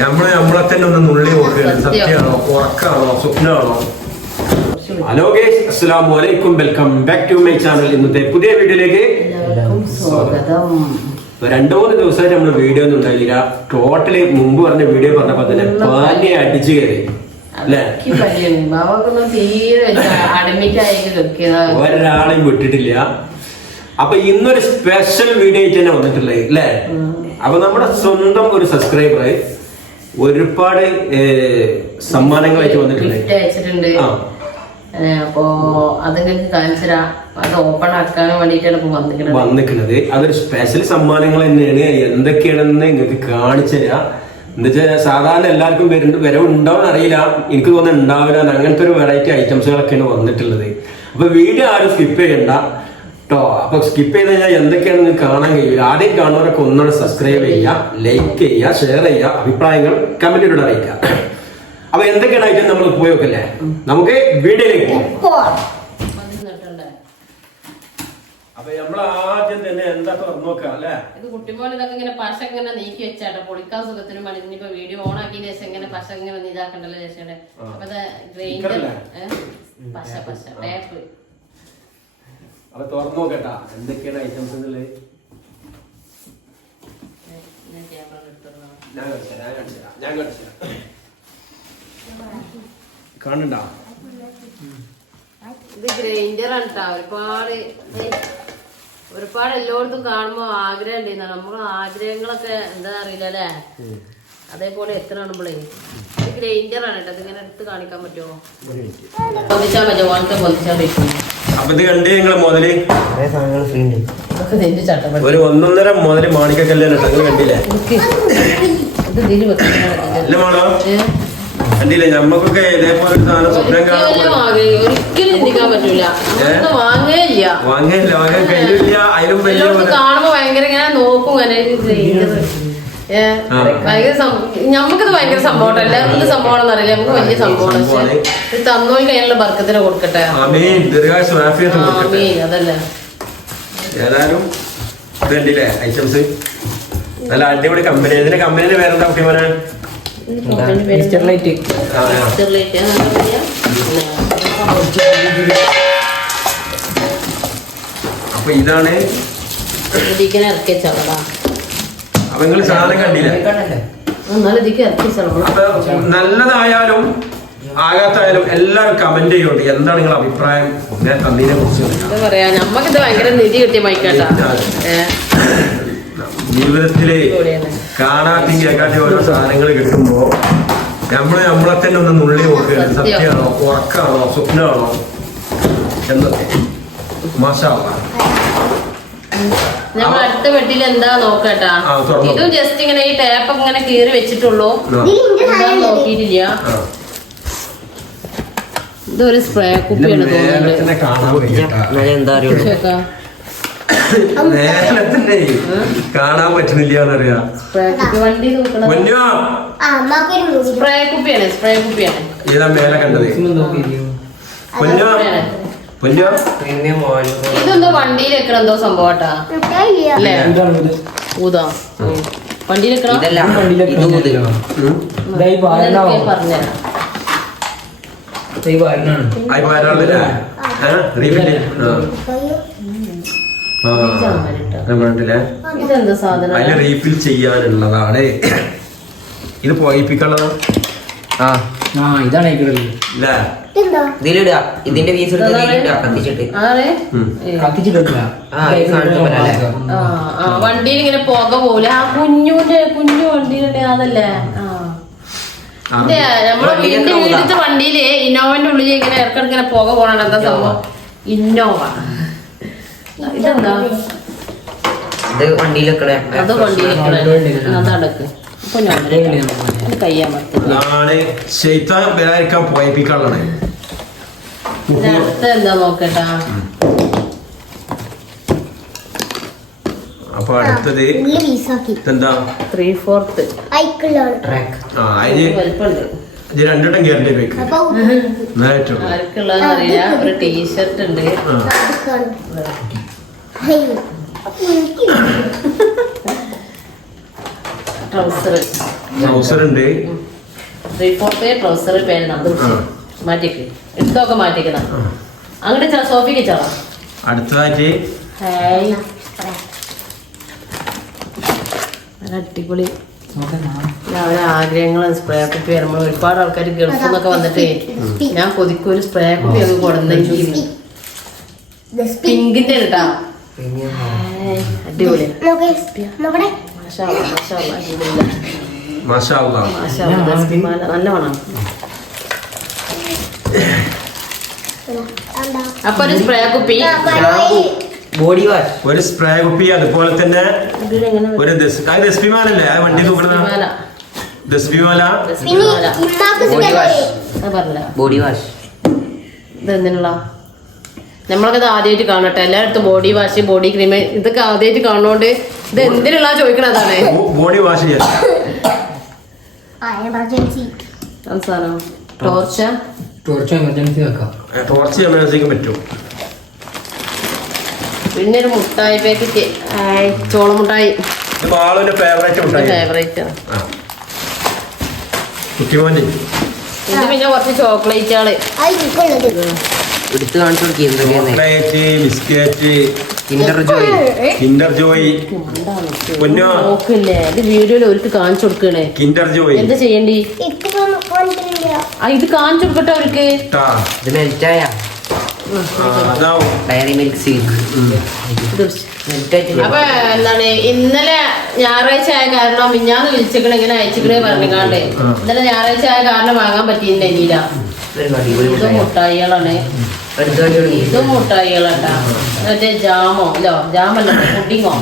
നമ്മളെ തന്നെ ഒന്ന് നുള്ളി നോക്കുകയാണ്. സത്യമാണോ, ഉറക്കാണോ, സ്വപ്നമാണോ? ഹലോ ഗൈസ്, അസ്സലാമു അലൈക്കും. Welcome back to my channel. ഇന്നത്തെ പുതിയ വീഡിയോയിലേക്ക് സ്വാഗതം. 2-3 ദിവസമായിട്ട് നമ്മൾ വീഡിയോ ഒന്നും ഉണ്ടായില്ല. ടോട്ടലി മുമ്പ് പറഞ്ഞ വീഡിയോ പറഞ്ഞപ്പോ തന്നെ പാനി അടിച്ചു കയറി അല്ലേ? ഒരാളെയും വിട്ടിട്ടില്ല. അപ്പൊ ഇന്നൊരു സ്പെഷ്യൽ വീഡിയോ ആയിട്ട് തന്നെ വന്നിട്ടുള്ളത് അല്ലേ? അപ്പൊ നമ്മുടെ സ്വന്തം ഒരു സബ്സ്ക്രൈബർ ഒരുപാട് സമ്മാനങ്ങളായിട്ട് വന്നിട്ടുണ്ട്. അപ്പോ അതിങ്ങൾക്ക് കാണിച്ചരാ അത് ഓപ്പൺ ആക്കാൻ വേണ്ടിട്ടാണ് വന്നിക്കുന്നത്. അതൊരു സ്പെഷ്യൽ സമ്മാനങ്ങൾ തന്നെയാണ്. എന്തൊക്കെയാണെന്ന് നിങ്ങൾക്ക് കാണിച്ചു തരാം. എന്താ വെച്ചാൽ സാധാരണ എല്ലാവർക്കും വരവുണ്ടാവും അറിയില്ല, എനിക്ക് തോന്നുന്നു ഉണ്ടാവില്ല. അങ്ങനത്തെ ഒരു വെറൈറ്റി ഐറ്റംസുകളൊക്കെയാണ് വന്നിട്ടുള്ളത്. അപ്പൊ വീഡിയോ ആരും സ്കിപ്പ് ചെയ്യണ്ട കേട്ടോ. അപ്പൊ സ്കിപ്പ് ചെയ്ത് കഴിഞ്ഞാൽ എന്തൊക്കെയാണെന്ന് കാണാൻ കഴിയില്ല. ആദ്യം കാണുന്നവരൊക്കെ ഒന്നുകൂടെ സബ്സ്ക്രൈബ് ചെയ്യുക, ലൈക്ക് ചെയ്യുക, ഷെയർ ചെയ്യുക, അഭിപ്രായങ്ങൾ കമന്റിലൂടെ അറിയിക്കുക. അപ്പൊ എന്തൊക്കെയാണ് ഐറ്റം നമ്മൾ പോയി നോക്കല്ലേ? നമുക്ക് വീഡിയോയിലേക്ക് പോകാം. അപ്പൊ നമ്മൾ ആദ്യം തന്നെ എന്താ തുറന്നു നോക്കാം അല്ലെ? ഇത് കുട്ടിമോൻ ഇതൊക്കെ ഇങ്ങനെ പശ ഇങ്ങനെ നീക്കി വെച്ചാട്ടോ പൊളിക്കാൻ സുഖത്തിനും വേണ്ടി. ഇനിയിപ്പോ വീഡിയോ ഓൺ ആക്കിയതിന് ശേഷം ഇങ്ങനെ പശ ഇങ്ങനെ ഇതാക്കണ്ടല്ലോ ചേച്ചിയുടെ. അപ്പൊ ഗ്രൈൻഡർ പശ ടേപ്പ്. അപ്പൊ തുറന്നു നോക്കട്ടാ എന്തൊക്കെയാണ് ഐറ്റംസ് എന്നുള്ളത്. ഞാൻ കാണണ്ട. ഇത് ഗ്രൈൻഡറാണ് കേട്ടോ. ഒരുപാട് എല്ലായിടത്തും കാണുമ്പോ ആഗ്രഹം ഉണ്ടായിരുന്നു. നമ്മളെ ആഗ്രഹങ്ങളൊക്കെ എന്താ അറിയില്ല അല്ലേ? അതേപോലെ എത്ര കാണുമ്പോഴേ ഇത് ഗ്രൈൻഡറാണ് കേട്ടോ. ഇതിങ്ങനെ എടുത്ത് കാണിക്കാൻ പറ്റുമോ? പൊതിച്ചാൽ പറ്റുമോ? ഓണത്തെ പൊതിച്ചാൽ പറ്റും. അപ്പൊ ഇത് കണ്ടേ നിങ്ങള് മുതല് ഒരു 1.5 മുതല് മാണിക്കല്ലാണ് കണ്ടില്ലേ? കണ്ടില്ലേ? ഞമ്മക്കൊക്കെ ഇതേപോലെ സാധനം സ്വപ്നം ഒരിക്കലും ചിന്തിക്കാൻ പറ്റൂല. വാങ്ങേയില്ല, വാങ്ങാൻ കഴിയില്ല. അതിലും വലിയ കാണുമ്പോ ഭയങ്കര ഇങ്ങനെ നോക്കും. ഞമ്മക്കിത് ഭയങ്കര സംഭവം. എല്ലാവർക്കും സംഭവം അറിയില്ല. നമുക്ക് വലിയ സംഭവമാണ്. പക്ഷെ തന്നോൽ കയ്യിലുള്ള ബർക്കത്തിന് കൊടുക്കട്ടെ. അതല്ലേ ഏതായാലും കണ്ടില്ലേ ഐറ്റംസ്? നല്ല അടിപൊളി കമ്പനി. ഇതിന്റെ കമ്പനിയുടെ പേരെന്താ കുട്ടിമാരെ? അപ്പൊ ഇതാണ് അപ്പൊ നിങ്ങൾ സാധനം കണ്ടില്ലേ? അപ്പൊ നല്ലതായാലും ആകാത്തായാലും എല്ലാവരും കമന്റ് ചെയ്യുന്നുണ്ട്. എന്താണ് നിങ്ങളുടെ അഭിപ്രായം തന്നതിനെ കുറിച്ച്? പറയാ നമ്മക്കിത് ഭയങ്കര നിധി കിട്ടിയ മൈക്കാട്ടാ. ജീവിതത്തില് കാണാത്തി കേൾക്കാത്ത ഓരോ സാധനങ്ങൾ കിട്ടുമ്പോ നമ്മളെ തന്നെ ഒന്ന് നുള്ളി നോക്കുകയാണ്. സത്യമാണോ, ഉറക്കാണോ, സ്വപ്നമാണോ എന്നൊക്കെ. മാഷാ അല്ലാഹ്. നമ്മൾ അടുത്ത വെട്ടിൽ എന്താ നോക്കട്ടാ. ഇതും ജസ്റ്റ് ഇങ്ങനെ ഈ ടാപ്പ് ഇങ്ങനെ കീറി വെച്ചിട്ടുള്ളൂ, നോക്കിയിട്ടില്ല. ഇതൊരു സ്പ്രേ കുപ്പിയാണ് കാണാൻ പറ്റുന്നില്ല എന്നറിയാം. വണ്ടി സ്പ്രേ കുപ്പിയാണ്. ഏതാ മേലെ കണ്ടത്? ഇതെന്തോ വണ്ടിയിൽ വെക്കണ എന്തോ സംഭവട്ടാ അല്ലേ? ഊതാ വണ്ടിയിൽ വെക്കണം. പറഞ്ഞുതരാം. ഇതെന്താ സാധനം? അതിന് റീഫിൽ ചെയ്യാനുള്ളതാണ്. ഇത് പോയിപ്പിക്കാനുള്ളതാണ്. ഇതാണ് ഇതിന്റെ വണ്ടിയിൽ ഇങ്ങനെ പുക പോലെ. ആ കുഞ്ഞു വണ്ടിയിലുണ്ട് അതല്ലേ? നമ്മളെ വീടിന്റെ വണ്ടിയില് ഇന്നോവന്റെ ഉള്ളിൽ ഇങ്ങനെ ഇടക്കിടക്കിങ്ങനെ പുക പോകണം. എന്താ സംഭവം? ഇന്നോവ. ഇതെന്താ? അത് വണ്ടിയിലൊക്കെ അതടക്ക്. ഇപ്പൊ ഞാൻ കയ്യാൻ പോയിപ്പിക്കാനുള്ളതാണ്. അടുത്ത എന്താ നോക്കട്ടാ. അപ്പൊ അടുത്തത് എന്താ? 3/4 ഇത് 2 വട്ടം കേരള വെക്ക്. ആർക്കുള്ളതെന്നറിയില്ല. ഒരു ടീഷർട്ട് ഉണ്ട്. ട്രൗസർ ഉണ്ട് 3/4 ട്രൗസർ പേര് അത് മാറ്റിക്ക് എടുത്തൊക്കെ മാറ്റിക്കണം അങ്ങോട്ട് സോഫിക്ക് ചാളാം. അടുത്തതായിട്ട് അടിപൊളി അവരെ ആഗ്രഹങ്ങളും സ്പ്രേ കുപ്പി വരുമ്പോൾ ഒരുപാട് ആൾക്കാർ ഗൾഫിൽ നിന്നൊക്കെ വന്നിട്ട് ഞാൻ കൊതിക്കും ഒരു സ്പ്രേ കുപ്പി ഒക്കെ കൊടുന്നെങ്കിൽ പിങ്കിന്റെ കേട്ടാ അടിപൊളി. മാഷാ അല്ലാഹ്. നല്ല മണം. അപ്പൊ ഒരു സ്പ്രേ കുപ്പി, ബോഡി വാഷ്, ഒരു സ്പ്രേ കുപ്പി, അതുപോലെ തന്നെ ഒരു ദസ്പിമാലല്ലേ ആ വണ്ടി തൂക്കണ ദസ്പിമാല, ബോഡി വാഷ്. ഇതെന്തിനുള്ള നമ്മളൊക്കെ ഇത് ആദ്യമായിട്ട് കാണട്ടെ. എല്ലായിടത്തും ബോഡി വാഷ്, ബോഡി ക്രീം ഇതൊക്കെ ആദ്യമായിട്ട് കാണുന്നോണ്ട് ഇത് എന്തിനുള്ള ചോദിക്കണതാണ്. ബോഡി വാഷ് ചെയ്യാൻ സാധനം ടോർച്ച് എമർജൻസി വെക്കാം. ടോർച്ച് എമർജൻസിക്ക് പറ്റും. പിന്നെ ഒരു മുട്ടായി പാക്കറ്റ്, ചോളമുട്ടായി ബാളുവിന്റെ ഫേവറേറ്റ് മുട്ടായി. ഫേവറേറ്റ് കുട്ടിമോനെ ഇത് പിന്നെ കുറച്ച് ചോക്ലേറ്റുകള് എടുത്ത് കാണിച്ചു കൊടുക്കി. Chocolate, biscuit, Kinder Joy. നോക്കില്ലേ ഇത് വീഡിയോയിൽ അവർക്ക് കാണിച്ചു കൊടുക്കണേ. കിൻഡർ ജോയ് എന്താ ചെയ്യണ്ടി? ഇത് കാണിച്ചു കൊടുക്കട്ടെ അവർക്ക്. ഇത് മെൽറ്റായ ഡയറി മിൽക്ക് സിൽക്ക്. അപ്പൊ എന്താണ് ഇന്നലെ ഞായറാഴ്ച ആയ കാരണം മിഞ്ഞാന്ന് വിളിച്ചിക്കണ ഇങ്ങനെ അയച്ചിക്കണേ പറഞ്ഞാണ്ട് ഇന്നലെ ഞായറാഴ്ച ആയ കാരണം വാങ്ങാൻ പറ്റിയില്ല. ഇത് മുട്ടായികളാണ്, ഇത് മുട്ടായികളാ. മറ്റേ ജാമോ അല്ലോ, ജാമല്ല പുഡിങ്ങോ,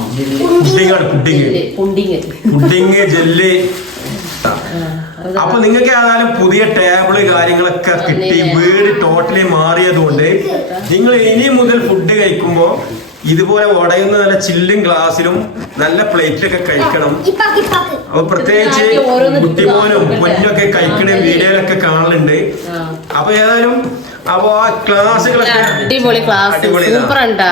പുഡിങ് ജെല്ല്. അപ്പൊ നിങ്ങൾക്ക് ഏതായാലും പുതിയ ടേബിള് കാര്യങ്ങളൊക്കെ കിട്ടി, വീട് ടോട്ടലി മാറിയതുകൊണ്ട് നിങ്ങൾ ഇനി മുതൽ ഫുഡ് കഴിക്കുമ്പോ ഇതുപോലെ ഉടയുന്ന നല്ല ചില്ലും ഗ്ലാസ്സിലും നല്ല പ്ലേറ്റിലൊക്കെ കഴിക്കണം. അപ്പൊ പ്രത്യേകിച്ച് കുട്ടിമോനും പൊന്നൊക്കെ കഴിക്കണ വീഡിയോയിലൊക്കെ കാണലുണ്ട്. അപ്പൊ ഏതായാലും അപ്പൊ ആ ക്ലാസ്സുകളൊക്കെ അടിപൊളി ക്ലാസ്, സൂപ്പർ ഉണ്ടാ.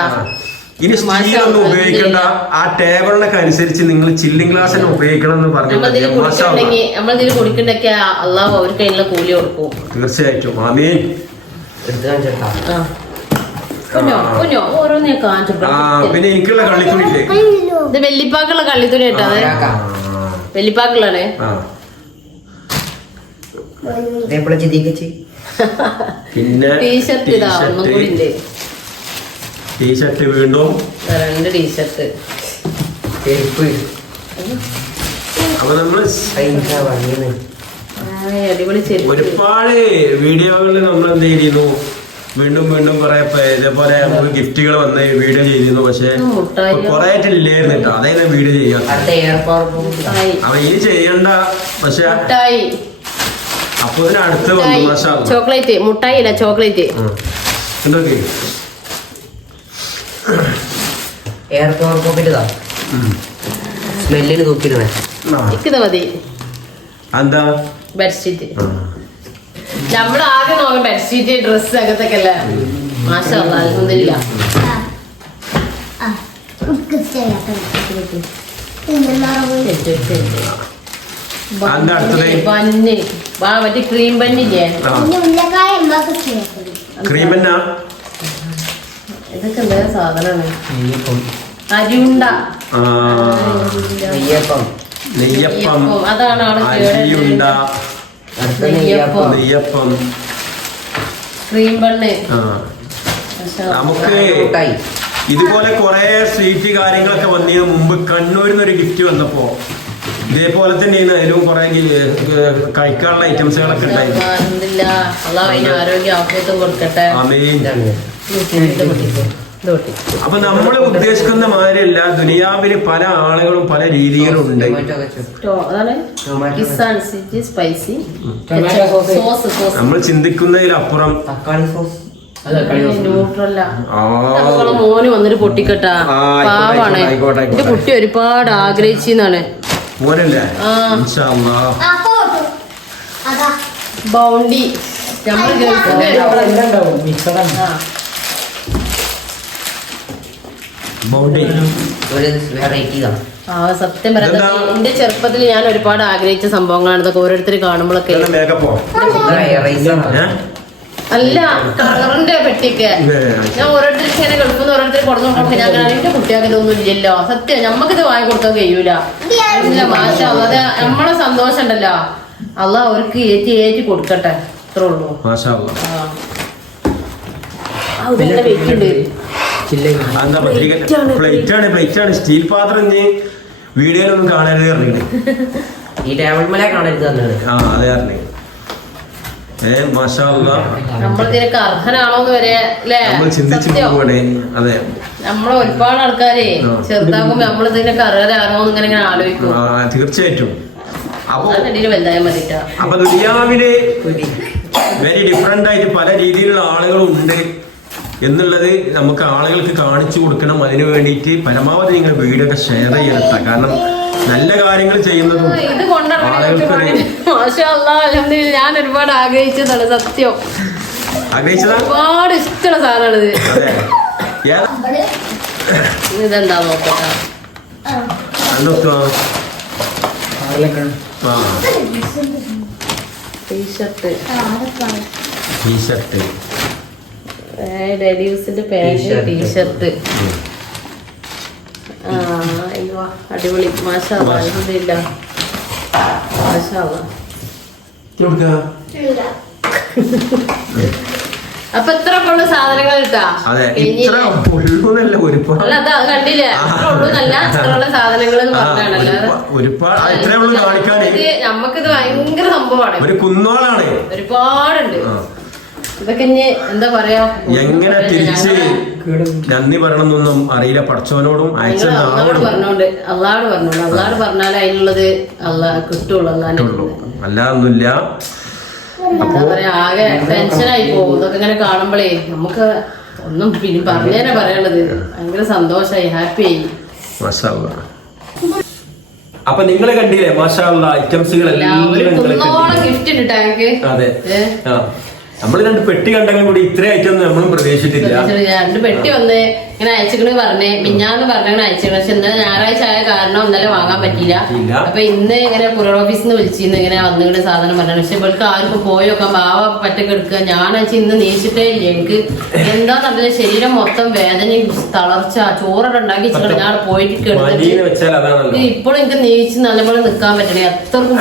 ഇനി സ്റ്റീലൊന്നും ഉപയോഗിക്കണ്ട, ആ ടേബിളിനൊക്കെ അനുസരിച്ച് നിങ്ങൾ ചില്ലിംഗ് ഗ്ലാസ് തന്നെ ഉപയോഗിക്കണം എന്ന് പറഞ്ഞു. നമ്മളിതിൽ കുടിക്കണ്ടൊക്കെ അള്ളാഹു അവർക്ക് അതിനുള്ള കൂലി കൊടുക്കും തീർച്ചയായിട്ടും. ആമീൻ. ഓരോന്നേ കാണിച്ചു. പിന്നെ എനിക്കുള്ള കള്ളിത്തുണിയില്ലേ, ഇത് വെല്ലിപ്പാക്കുള്ള കള്ളിത്തുണി കേട്ടോ, വെല്ലിപ്പാക്കുള്ളാണ്. പിന്നെ ടീഷർട്ട് ഇതാ ഒന്നും കൂടി ഉണ്ട്. ടീഷർട്ട് വീണ്ടും 2 ടീഷർട്ട്. അപ്പൊ നമ്മള് അടിപൊളി ഒരുപാട് വീഡിയോകളിൽ നമ്മൾ എന്ത് ചെയ്തിരുന്നു, വീണ്ടും വീണ്ടും കുറെ ഇതേപോലെ നമുക്ക് ഗിഫ്റ്റുകൾ വന്ന് വീഡിയോ ചെയ്തിരുന്നു. പക്ഷെ കൊറേ ഇല്ലായിരുന്നു കേട്ടോ, അതായത് വീഡിയോ ചെയ്യാം. അവ ഇനി ചെയ്യണ്ട. പക്ഷെ അപ്പൊ ഇതിനടുത്ത് വന്നു ചോക്ലേറ്റ് മുട്ടായി അല്ല ചോക്ലേറ്റ് എന്തൊക്കെ എയർ പവർ പോക്കറ്റ് സ്മെല്ലിന് തൂക്കിയിരുന്നേ. ഇത് മതി. എന്താ ബെഡ്ഷീറ്റ് നമ്മൾ ആദ്യം നോക്കാം. ബെഡ്ഷീറ്റ് ഡ്രസ്സ് അകത്തൊക്കെ അല്ലേ. മാഷാ അല്ലാഹ് അൽഹംദുലില്ലാ. ബന്ന് മറ്റേ ക്രീം ബന്നില്ലേ, ക്രീം ബന്നാ. ഇതൊക്കെ എന്താ സാധനമാണ്. അരിയുണ്ട, നെയ്യപ്പം, അതാണ് അരിയുണ്ട, നെയ്യപ്പം, ക്രീം ബണ്ണ്. നമുക്ക് ഇതുപോലെ കുറെ സ്വീറ്റ് കാര്യങ്ങളൊക്കെ വന്നതിന് മുമ്പ് കണ്ണൂരിൽ നിന്ന് ഒരു ഗിഫ്റ്റ് വന്നപ്പോ ഇതേപോലെ തന്നെയാണ് അതിലും കുറെ കഴിക്കാനുള്ള ഐറ്റംസുകളൊക്കെ ഉണ്ടായിരുന്നു. ആരോഗ്യ ആഫിയത്തും കൊടുക്കട്ടെ. അപ്പൊ നമ്മൾ ഉദ്ദേശിക്കുന്ന മാതിരിയല്ല, ദുനിയാവില് പല ആളുകളും പല രീതികളും ഉണ്ട്. നമ്മൾ ചിന്തിക്കുന്നതിലപ്പുറം മോന് വന്നിട്ട് പൊട്ടിക്കട്ടാ, പാവാണ്. എന്റെ കുട്ടി ഒരുപാട് ആഗ്രഹിച്ചെന്നാണ്. മോനല്ലേ ബൗണ്ടി നമ്മൾ വെറൈറ്റി ആ സത്യം പറയാം എന്റെ ചെറുപ്പത്തിൽ ഞാൻ ഒരുപാട് ആഗ്രഹിച്ച സംഭവങ്ങളാണ് ഇതൊക്കെ ഓരോരുത്തർ കാണുമ്പോഴൊക്കെ. മേക്കപ്പോ അല്ല കളറിന്റെ പെട്ടിയൊക്കെ ഞാൻ ഓരോരുത്തർ ഇങ്ങനെ ഗൾഫിൽ ഓരോരുത്തർ കൊടുത്തു നോക്കുമ്പോൾ ഞാൻ എന്റെ കുട്ടികൾക്ക് ഇതൊന്നും ഇല്ലല്ലോ. സത്യം നമ്മക്കിത് വാങ്ങി കൊടുക്കാൻ കഴിയൂല. മാഷാ അല്ലാതെ നമ്മളെ സന്തോഷം ഉണ്ടല്ലോ അല്ല അവർക്ക് ഏറ്റി കൊടുക്കട്ടെ, അത്രേ ഉള്ളൂ. പ്ലേറ്റാണ് സ്റ്റീൽ പാത്രം വീഡിയോയിലൊന്നും കാണരുത് പറഞ്ഞത്. ഈ ടേബിൾ മേലെ കാണരുത് തന്നെയാണ്. ആ അതെ പറഞ്ഞത്. നമ്മളിതിനൊക്കെ അർഹനാണോന്ന് വരെ നമ്മൾ ചിന്തിച്ചു പോകണേ. അതെ, നമ്മളെ ഒരുപാട് ആൾക്കാരെ ചെറുതാക്കുമ്പോ നമ്മൾ ഇതിനൊക്കെ അർഹരാണോന്ന് ഇങ്ങനെ ആലോചിക്കും. തീർച്ചയായിട്ടും. വലുതായ മതിട്ടാ. അപ്പൊ ദുനിയാവില് വെരി ഡിഫറെന്റ് ആയിട്ട് പല രീതിയിലുള്ള ആളുകളും ഉണ്ട് എന്നുള്ളത് നമുക്ക് ആളുകൾക്ക് കാണിച്ചു കൊടുക്കണം. അതിനു വേണ്ടിയിട്ട് പരമാവധി നിങ്ങൾ വീഡിയോ ഒക്കെ ഷെയർ ചെയ്യണം. കാരണം നല്ല കാര്യങ്ങൾ ചെയ്യുന്നതും ഇത് കൊണ്ടുപോയി ഞാൻ ഒരുപാട് ആഗ്രഹിച്ചതാണ്. സത്യം ആഗ്രഹിച്ചതാ, ഒരുപാട് ഇഷ്ടമുള്ള സാധനമാണിത്. ഇതെന്താ നോക്കട്ടെ. ടീഷർട്ട് ഡെയിലി യൂസിന്റെ പാന്റ് ടീഷർട്ട്. അടിപൊളി. മാഷാ അല്ലാഹ്, അൽഹംദുലില്ലാഹ്. മാഷാ അല്ലാഹ്. അപ്പൊ ഇത്ര ഉള്ള സാധനങ്ങൾ കിട്ടാ. അല്ല അതാ കണ്ടില്ലേ, അത്ര ഉള്ളൂ നല്ല ഇത്രയുള്ള സാധനങ്ങൾ പറഞ്ഞാണല്ലോ. നമ്മക്കിത് ഭയങ്കര സംഭവമാണ്, ഒരു കുന്നോളാണ്, ഒരുപാടുണ്ട്. ഇതൊക്കെ ഇനി എന്താ പറയാ, എങ്ങനെ തിരിച്ച് നന്ദി പറയണമെന്നൊന്നും അറിയില്ല. പടച്ചോനോടും പറഞ്ഞോണ്ട് അള്ളാഹോട് പറഞ്ഞാൽ അതിനുള്ളത് അള്ളാഹ് കിട്ടുള്ളൂ. അല്ലാതൊന്നുമില്ല. എന്താ പറയാ, ആകെ ടെൻഷനായി പോകും ഇതൊക്കെ ഇങ്ങനെ കാണുമ്പോഴേ. നമുക്ക് ഒന്നും പിന്നെ പറഞ്ഞേനെ പറയണത്. ഭയങ്കര സന്തോഷായി, ഹാപ്പിയായി. അപ്പൊ നിങ്ങള് കണ്ടില്ലേ മാഷാ അല്ലാഹ്, ഐറ്റംസുകൾ ഗിഫ്റ്റ് ഉണ്ട് ടാങ്ക്. അതെ, നമ്മള് 2 പെട്ടി കണ്ടെങ്കിൽ കൂടി ഇത്രയും ഐറ്റം നമ്മളും പ്രതീക്ഷിച്ചിട്ടില്ല. 2 പെട്ടി വന്ന് ഇങ്ങനെ അയച്ചിക്കണ് പറഞ്ഞേ, മിഞ്ഞാന്ന് പറഞ്ഞ അയച്ചിക്കണ. പക്ഷെ ഇന്നലെ ഞായറാഴ്ച ആയ കാരണം ഇന്നലെ വാങ്ങാൻ പറ്റിയില്ല. അപ്പൊ ഇന്ന് ഇങ്ങനെ കുറിയർ ഓഫീസിൽ നിന്ന് വിളിച്ചിരുന്നു ഇങ്ങനെ വന്നിങ്ങനെ സാധനം പറഞ്ഞു. പക്ഷെ ഇവൾക്ക് ആർക്കും പോയൊക്കെ ബാവ പറ്റൊക്കെ എടുക്കുക. ഞാൻ അയച്ച് ഇന്ന് നീച്ചിട്ടേ ഇല്ല. എനിക്ക് എന്താ നല്ല ശരീരം മൊത്തം വേദനയും തളർച്ച. ചോറൊക്കെ ഉണ്ടാക്കി വെച്ചിട്ട് ഞാൻ പോയിട്ട് കിടന്നിട്ട് ഇപ്പോഴും എനിക്ക് നീച്ച് നല്ലപോലെ നിൽക്കാൻ പറ്റണേ. അത്രക്കും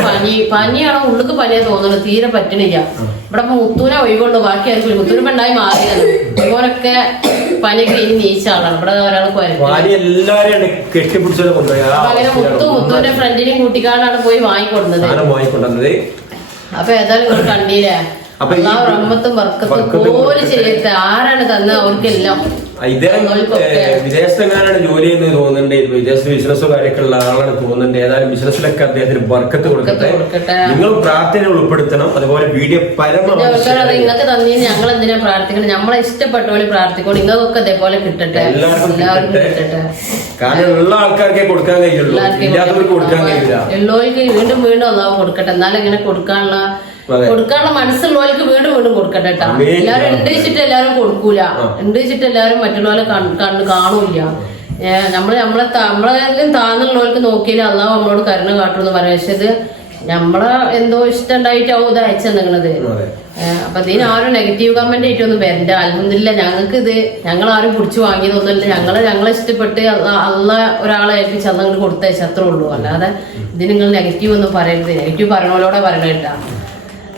പനിയാണോ ഉള്ളിക്ക് പനിയാ തോന്നുന്നത്, തീരെ പറ്റണില്ല. ഇവിടെ മുത്തൂനെ ഒഴിവുള്ളൂ, ബാക്കി ആർക്കും മുത്തൂന് പെണ്ണായി മാറിയത്. ഇവരൊക്കെ പനിയൊക്കെ ഇനി നീച്ച ആളാണ്. ഇവിടെ ഒരാൾ അങ്ങനെ മുത്തുവിന്റെ ഫ്രണ്ടിനെയും കൂട്ടിക്കാണ്ടാണ് പോയി വാങ്ങിക്കൊടുന്നത്. അപ്പൊ ഏതായാലും നിങ്ങൾ കണ്ടില്ലേ, റഹ്മത്തും ബർക്കത്തും ഒരു ചെയ്യത്തെ ആരാണ് തന്നെ അവർക്കെല്ലാം. വിദേശത്തെങ്ങാനാണ് ജോലി ചെയ്യുന്നത് തോന്നുന്നുണ്ട്. വിദേശ ബിസിനസ്സോ കാര്യമൊക്കെ ഉള്ള ആളാണ് തോന്നുന്നുണ്ട്. ഏതായാലും ബിസിനസ്സിലൊക്കെ അദ്ദേഹത്തിന് ബർക്കത്ത് കൊടുക്കട്ടെ. നിങ്ങൾ പ്രാർത്ഥന ഉൾപ്പെടുത്തണം. അതുപോലെ വീഡിയോ നിങ്ങൾക്ക് തന്നെ ഞങ്ങൾ എന്തിനാ പ്രാർത്ഥിക്കണം, നമ്മളെ ഇഷ്ടപ്പെട്ട പോലെ പ്രാർത്ഥിക്കണം. നിങ്ങൾക്കൊക്കെ അതേപോലെ കിട്ടട്ടെ, എല്ലാവർക്കും കിട്ടട്ടെ. കാരണം ഉള്ള ആൾക്കാർക്കേ കൊടുക്കാൻ കഴിയുള്ളൂ, ഇല്ലാത്തവർക്ക് കൊടുക്കാൻ കഴിയില്ല. ഉള്ളവർക്ക് വീണ്ടും വീണ്ടും അല്ലാതെ കൊടുക്കട്ടെ. എന്നാലും ഇങ്ങനെ കൊടുക്കാനുള്ള മനസ്സുള്ളവർക്ക് വീണ്ടും വീണ്ടും കൊടുക്കട്ടെ കേട്ടോ. എല്ലാരും ഉണ്ട് വെച്ചിട്ട് എല്ലാരും കൊടുക്കൂല, ഉണ്ട് വെച്ചിട്ട് എല്ലാരും മറ്റുള്ളവരെ കണ്ണ് കാണൂല. നമ്മളെല്ലാം താന്നുള്ളവർക്ക് നോക്കിയാലും അള്ളാഹ് നമ്മളോട് കരുണ കാട്ടുമെന്ന് പറയാം. പക്ഷെ ഇത് നമ്മളെ എന്തോ ഇഷ്ടം ഉണ്ടായിട്ടാവും ഇത് അയച്ചെന്നിങ്ങണത്. അപ്പൊ ഇതിന് ആരും നെഗറ്റീവ് കമന്റ് ആയിട്ടൊന്നും വരണ്ട. അൽഹംദുലില്ലാ, ഞങ്ങൾക്ക് ഇത് ഞങ്ങളാരും പിടിച്ചു വാങ്ങിയതൊന്നുമില്ല. ഞങ്ങളെ ഇഷ്ടപ്പെട്ട് അള്ളാഹ് ഒരാളെ ഏൽപ്പിച്ച് അന്നങ്ങോട്ട് കൊടുത്തയച്ച അത്രേ ഉള്ളൂ. അല്ലാതെ ഇത് നിങ്ങൾ നെഗറ്റീവ് ഒന്നും പറയരുത്. നെഗറ്റീവ് പറയണോലോടെ പറയണ കേട്ടാ.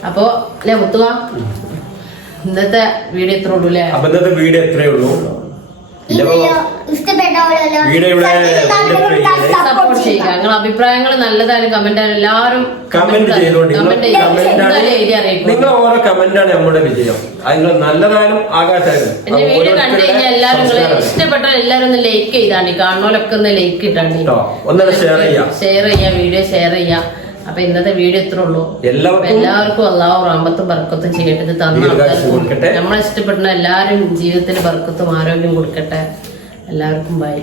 അപ്പൊ അല്ലെ മുത്തുക, ഇന്നത്തെ വീഡിയോ ഇത്രേ ഉള്ളൂ അല്ലേ? അപ്പൊ ഇന്നത്തെ വീഡിയോ ഇത്രേ ഉള്ളൂ. സപ്പോർട്ട് ചെയ്യുക. ഞങ്ങൾ അഭിപ്രായങ്ങൾ നല്ലതാണ്, കമന്റ് ആണ്. എല്ലാവരും കമന്റ് ചെയ്തോണ്ട് നിങ്ങൾ ഓരോ കമന്റാണ് നമ്മുടെ വിജയം. നിങ്ങൾ നല്ലതായാലും ആകാത്തായാലും എന്റെ വീഡിയോ കണ്ടു കഴിഞ്ഞാൽ എല്ലാവരും ഇഷ്ടപ്പെട്ട എല്ലാവരും ഒന്ന് ലൈക്ക് ചെയ്താണ്ടി, കാണുന്നവരൊക്കെ ഒന്ന് ലൈക്ക് ഇട്ടാണ്ടി, ഷെയർ ചെയ്യാം, വീഡിയോ ഷെയർ ചെയ്യാം. അപ്പൊ ഇന്നത്തെ വീഡിയോ ഇത്രേ ഉള്ളൂ. എല്ലാവർക്കും അല്ലാഹു റഹ്മത്തും ബർക്കത്തും ചെയ്യട്ടെ. തന്ന ആൾക്കാർക്ക് നമ്മളെ ഇഷ്ടപ്പെടുന്ന എല്ലാവരും ജീവിതത്തിൽ ബർക്കത്തും ആരോഗ്യം കൊടുക്കട്ടെ. എല്ലാവർക്കും ബൈ.